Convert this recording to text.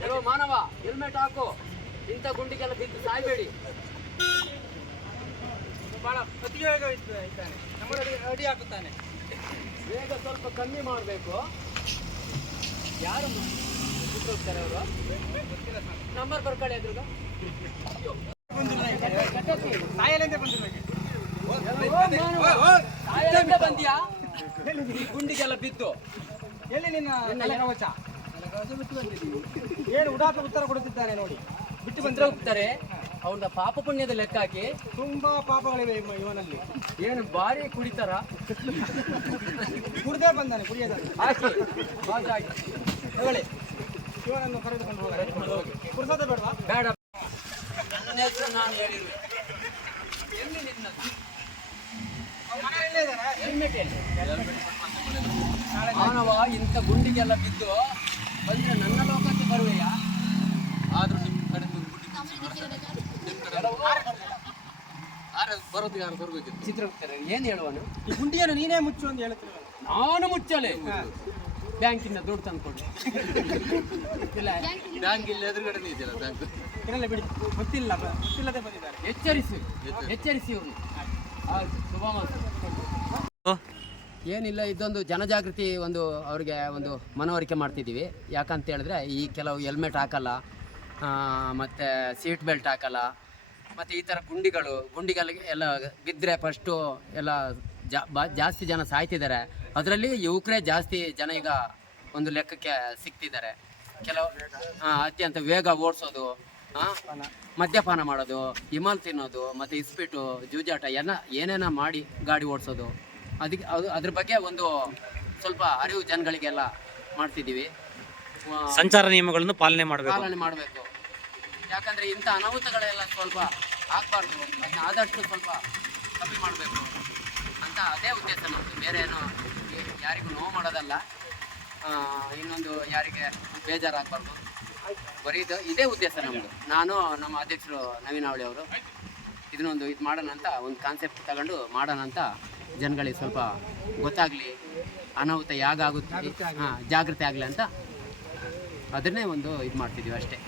ಕೆಲವು ಮಾನವ ಹೆಲ್ಮೆಟ್ ಹಾಕು. ಇಂಥ ಗುಂಡಿಗೆಲ್ಲ ಬಿದ್ದು ಸಾಯ್ಬೇಡಿ. ಬಹಳ ಅತಿವೇಗ ಇದ್ದಾನೆ. ನಮ್ಮಲ್ಲಿ ಅಡಿ ಹಾಕುತ್ತಾನೆ. ವೇಗ ಸ್ವಲ್ಪ ಕಮ್ಮಿ ಮಾಡಬೇಕು. ಯಾರು ಹೋಗ್ತಾರೆ ಅವರು? ನಂಬರ್ ಬರ್ಕೊಳ್ಳಿ ಎದುರುಗ ಸಾಯಲೆಂದೇ ಬಂದ್ಯಾ? ಗುಂಡಿಗೆಲ್ಲ ಬಿದ್ದು. ಎಲ್ಲಿ ನಿನ್ನ ಕಲಕವಚ ಏನು ಉಡಾಪ ಉತ್ತರ ಕೊಡುತ್ತಿದ್ದಾನೆ ನೋಡಿ. ಬಿಟ್ಟು ಬಂದ್ರೆ ಹೋಗ್ತಾರೆ. ಅವನ ಪಾಪ ಪುಣ್ಯದ ಲೆಕ್ಕ ಹಾಕಿ ತುಂಬಾ ಪಾಪಗಳಿವೆ ಇವ- ಇವನಲ್ಲಿ. ಏನು ಭಾರಿ ಕುಡಿತಾರ? ಕುಡ್ದೇ ಬಂದಾನೆ ಕುಡಿಯದ ಆಗಿ ತಗೊಳ್ಳಿ. ಇವನನ್ನು ಕರೆದುಕೊಂಡು ಹೋಗಿ. ಬೇಡವಾ? ಬೇಡ. ನನ್ನ ಹೆಸರು ನಾನು ಹೇಳಿರುವೆ ಎಲ್ಲಿ ಇದ್ದಾನೆ. ಹೆಲ್ಮೆಟ್ ಎಲ್ಲಿ? ಮಾನವ ಇಂಥ ಗುಂಡಿಗೆಲ್ಲ ಬಿದ್ದು ಬಂದ್ರೆ ನನ್ನ ಲೋಕಕ್ಕೆ ಬರುವೆಯಾ? ಆದರೂ ನಿಮ್ಮ ಕಡೆ ಬರೋದು ಯಾರು ಬರ್ಬೇಕಿತ್ತು? ಚಿತ್ರಗುಪ್ತರೆ ಏನು ಹೇಳುವನು ಈ ಗುಂಡಿಯನ್ನು ನೀನೇ ಮುಚ್ಚು ಅಂತ ಹೇಳ್ತೀರ ನಾನು ಮುಚ್ಚಲೆ. ಬ್ಯಾಂಕಿಂದ ದುಡ್ಡು ತಂದ್ಕೊಂಡು ಇಲ್ಲ. ಬ್ಯಾಂಕ್ ಇಲ್ಲಿ ಎದುರುಗಡೆನೇ ಇದೆಯಲ್ಲ ಬ್ಯಾಂಕ್. ಇರಲ್ಲ ಬಿಡಿ. ಗೊತ್ತಿಲ್ಲ ಗೊತ್ತಿಲ್ಲದೆ ಬಂದಿದ್ದಾರೆ. ಎಚ್ಚರಿಸಿ. ಎಚ್ಚರಿಸಿ. ಅವರು ಆಯ್ತು. ಶುಭ ಮಾತು. ಏನಿಲ್ಲ, ಇದೊಂದು ಜನಜಾಗೃತಿ ಒಂದು ಅವ್ರಿಗೆ ಒಂದು ಮನವರಿಕೆ ಮಾಡ್ತಿದ್ದೀವಿ. ಯಾಕಂತ ಹೇಳಿದ್ರೆ, ಈ ಕೆಲವು ಹೆಲ್ಮೆಟ್ ಹಾಕಲ್ಲ ಮತ್ತು ಸೀಟ್ ಬೆಲ್ಟ್ ಹಾಕಲ್ಲ, ಮತ್ತು ಈ ಥರ ಗುಂಡಿಗಳು, ಗುಂಡಿಗಳಿಗೆ ಎಲ್ಲ ಬಿದ್ದರೆ ಫಸ್ಟು ಎಲ್ಲ ಜಾಸ್ತಿ ಜನ ಸಾಯ್ತಿದ್ದಾರೆ. ಅದರಲ್ಲಿ ಯುವಕರೇ ಜಾಸ್ತಿ ಜನ ಈಗ ಒಂದು ಲೆಕ್ಕಕ್ಕೆ ಸಿಗ್ತಿದ್ದಾರೆ ಕೆಲವು ಅತ್ಯಂತ ವೇಗ ಓಡಿಸೋದು ಮದ್ಯಪಾನ ಮಾಡೋದು, ಹಿಮಲ್ ತಿನ್ನೋದು, ಮತ್ತು ಇಸ್ಪಿಟು, ಜೂಜಾಟ, ಎಲ್ಲ ಏನೇನ ಮಾಡಿ ಗಾಡಿ ಓಡಿಸೋದು. ಅದಕ್ಕೆ ಅದು ಅದ್ರ ಬಗ್ಗೆ ಒಂದು ಸ್ವಲ್ಪ ಅರಿವು ಜನಗಳಿಗೆಲ್ಲ ಮಾಡ್ತಿದ್ದೀವಿ. ಸಂಚಾರ ನಿಯಮಗಳನ್ನು ಪಾಲನೆ ಮಾಡಬೇಕು. ಪಾಲನೆ ಮಾಡಬೇಕು. ಯಾಕಂದರೆ ಇಂಥ ಅನಾಹುತಗಳೆಲ್ಲ ಸ್ವಲ್ಪ ಆಗಬಾರ್ದು. ಅದನ್ನ ಆದಷ್ಟು ಸ್ವಲ್ಪ ಕಮ್ಮಿ ಮಾಡಬೇಕು ಅಂತ ಅದೇ ಉದ್ದೇಶ ನಮ್ಮದು ಬೇರೆ ಏನು ಯಾರಿಗೂ ನೋವು ಮಾಡೋದಲ್ಲ. ಇನ್ನೊಂದು ಯಾರಿಗೆ ಬೇಜಾರಾಗಬಾರ್ದು. ಬರೀ ಇದು ಇದೇ ಉದ್ದೇಶ ನಮ್ಮದು ನಾನು ನಮ್ಮ ಅಧ್ಯಕ್ಷರು ನವೀನ್ ಅವಳಿ ಅವರು. ಇದನ್ನೊಂದು ಇದು ಮಾಡೋಣ ಅಂತ ಒಂದು ಕಾನ್ಸೆಪ್ಟ್ ತಗೊಂಡು ಮಾಡೋಣ ಅಂತ ಜನಗಳಿಗೆ ಸ್ವಲ್ಪ ಗೊತ್ತಾಗಲಿ ಅನಾಹುತ ಯಾಗಾಗುತ್ತೆ ಹಾಂ ಜಾಗೃತಿ ಆಗಲಿ ಅಂತ ಅದನ್ನೇ ಒಂದು ಇದು ಮಾಡ್ತಿದ್ದೀವಿ ಅಷ್ಟೇ.